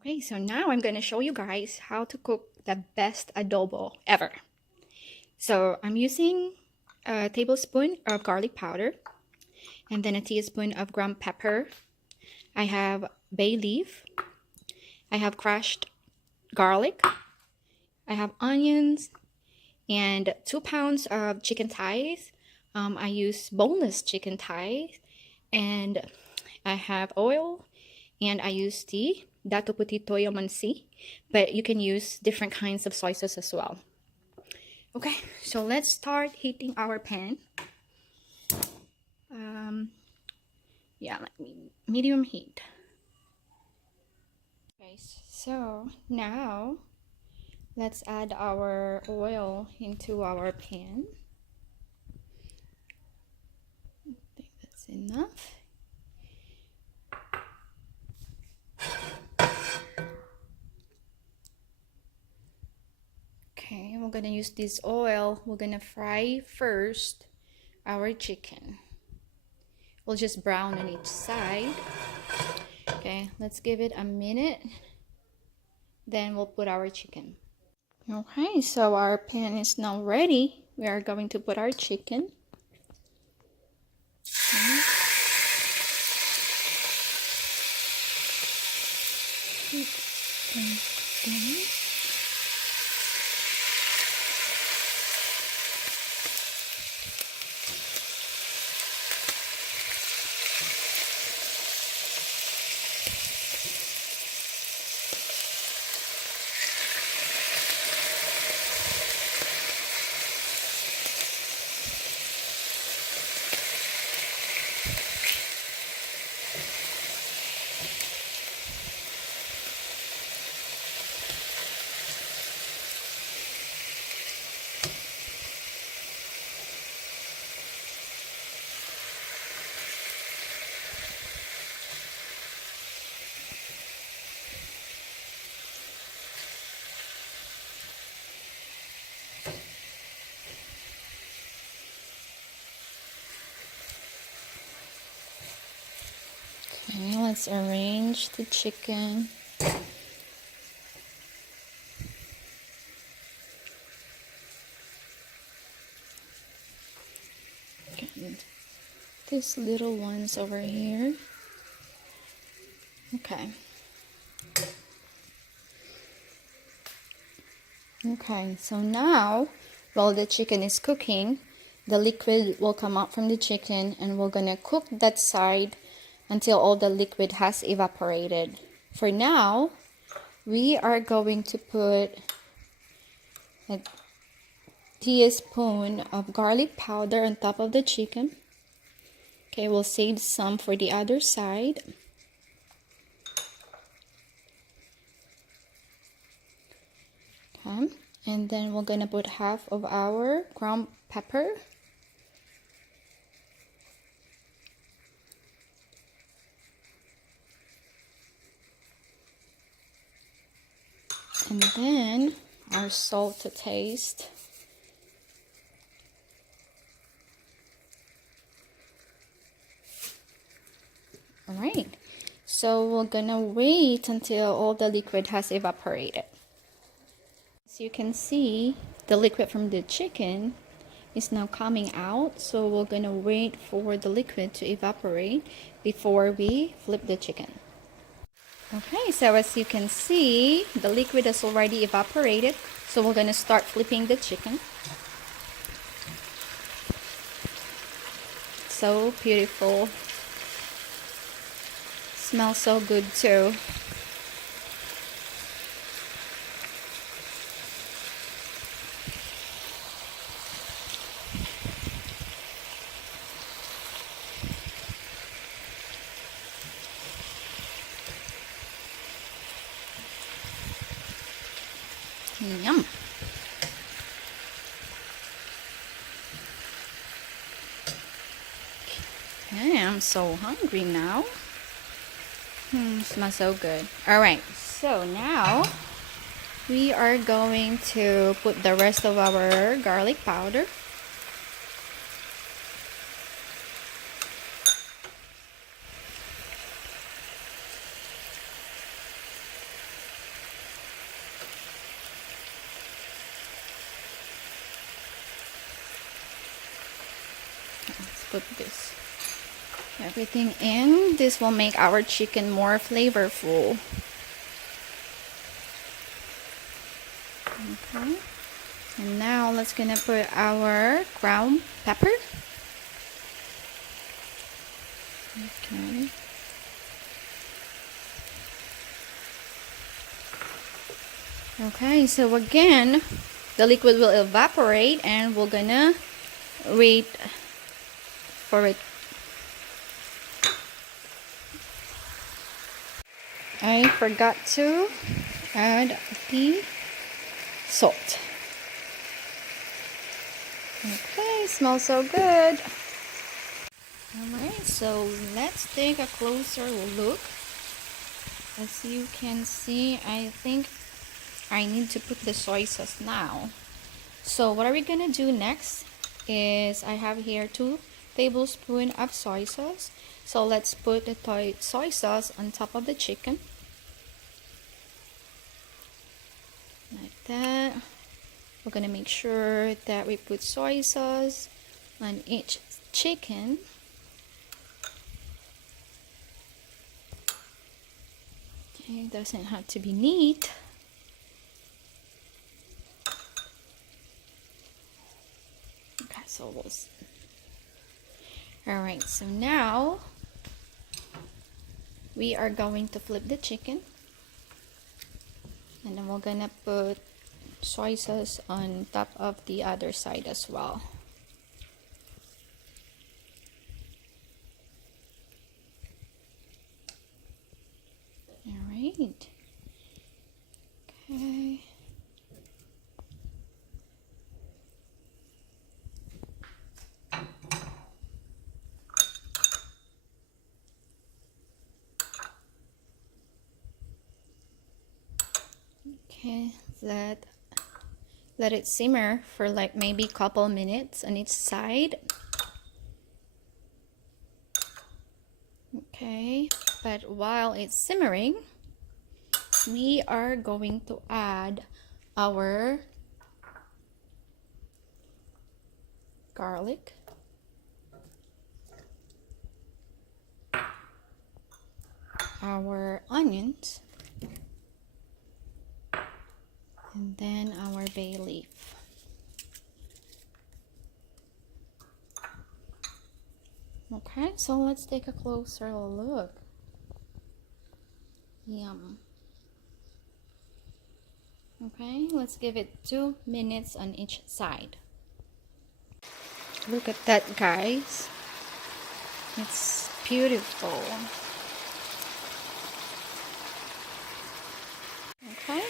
Okay, so now I'm gonna show you guys how to cook the best adobo ever. So I'm using a tablespoon of garlic powder and then a teaspoon of ground pepper. I have bay leaf. I have crushed garlic. I have onions and 2 pounds of chicken thighs. I use boneless chicken thighs, and I have oil, and I use tea, dato puti toyo mansi, but you can use different kinds of soy sauce as well. Okay, so let's start heating our pan. Yeah, medium heat. Okay, so now let's add our oil into our pan. I think that's enough. Okay, we're gonna use this oil. We're gonna fry first our chicken. We'll just brown on each side. Okay, let's give it a minute. Then we'll put our chicken. Okay, so our pan is now ready. We are going to put our chicken. Okay. Okay, let's arrange the chicken. Okay, these little ones over here. Okay. Okay, so now while the chicken is cooking, the liquid will come out from the chicken, and we're gonna cook that side until all the liquid has evaporated. For now, we are going to put a teaspoon of garlic powder on top of the chicken. Okay, we'll save some for the other side. Okay, and then we're gonna put half of our ground pepper. And then our salt to taste. Alright, so we're gonna wait until all the liquid has evaporated. As you can see, the liquid from the chicken is now coming out, so we're gonna wait for the liquid to evaporate before we flip the chicken. Okay, so as you can see, the liquid has already evaporated, so we're gonna start flipping the chicken. So beautiful. Smells so good too. Yum. Okay, I'm so hungry now. Smells so good. Alright, so now we are going to put the rest of our garlic powder. put this everything in. This will make our chicken more flavorful. Okay, and now let's gonna put our ground pepper. Okay. Okay, so again, the liquid will evaporate and we're gonna wait for it. I forgot to add the salt. Okay, smells so good. Alright, so let's take a closer look. As you can see, I think I need to put the soy sauce now. So what are we gonna do next is I have here 2 tablespoons of soy sauce. So let's put the soy sauce on top of the chicken. Like that. We're gonna make sure that we put soy sauce on each chicken. Okay, it doesn't have to be neat. Okay, so we'll see. Alright, so now we are going to flip the chicken. And then we're gonna put soy sauce on top of the other side as well. Alright. Okay. Okay, let it simmer for like maybe couple minutes on each side. Okay, but while it's simmering, we are going to add our garlic, our onions, and then our bay leaf. Okay, so let's take a closer look. Yum. Okay, let's give it 2 minutes on each side. Look at that, guys. It's beautiful. Okay,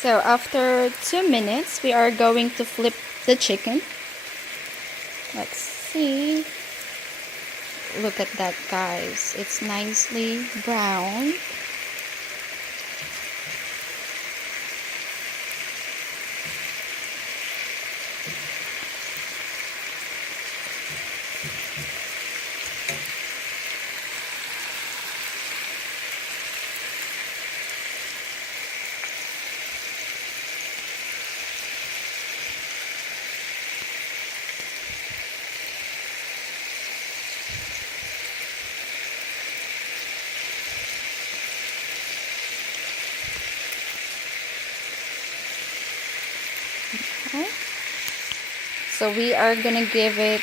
so after 2 minutes, we are going to flip the chicken. Let's see. Look at that, guys. It's nicely brown. Okay. So we are gonna give it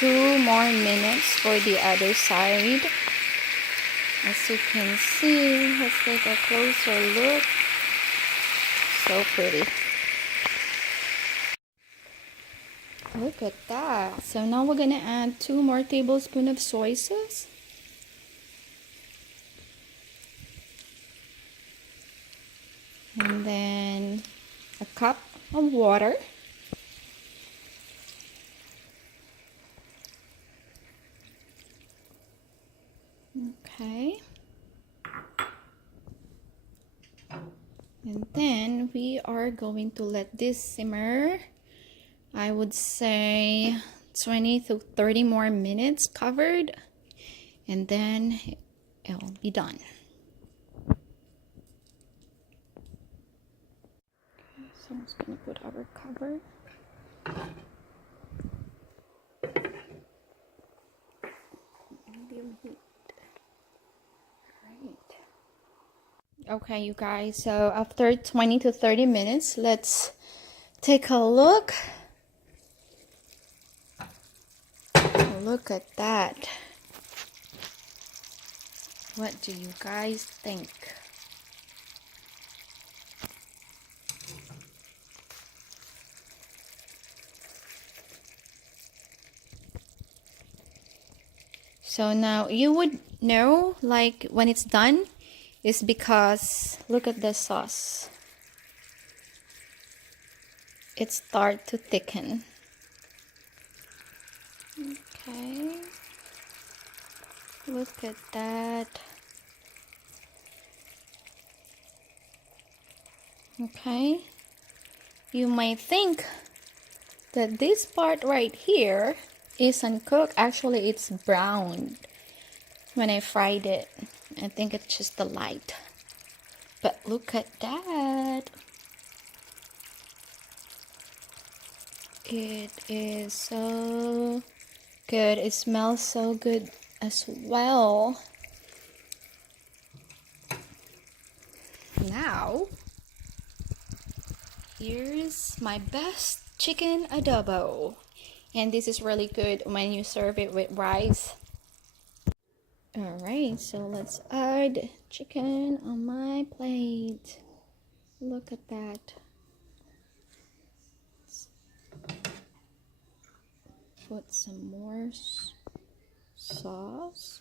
2 more minutes for the other side. As you can see, let's take a closer look. So pretty. Look at that. So now we're gonna add 2 more tablespoons of soy sauce. And then a cup of water. Okay. And then we are going to let this simmer. I would say 20 to 30 more minutes covered. And then it'll be done. So I'm just gonna put our cover. Okay, you guys, so after 20 to 30 minutes, let's take a look. Look at that. What do you guys think? So now you would know, like, when it's done, is because look at the sauce. It starts to thicken. Okay. Look at that. Okay. You might think that this part right here isn't cooked. Actually, it's browned when I fried it. I think it's just the light. But look at that. It is so good. It smells so good as well. Now, here's my best chicken adobo. And this is really good when you serve it with rice. Alright, so let's add chicken on my plate. Look at that. Put some more sauce.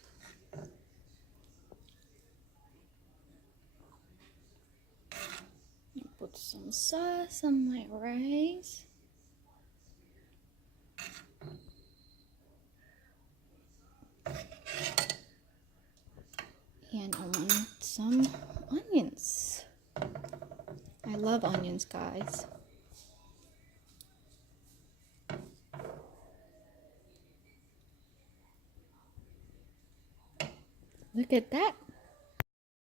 Put some sauce on my rice. And I want some onions. I love onions, guys. Look at that.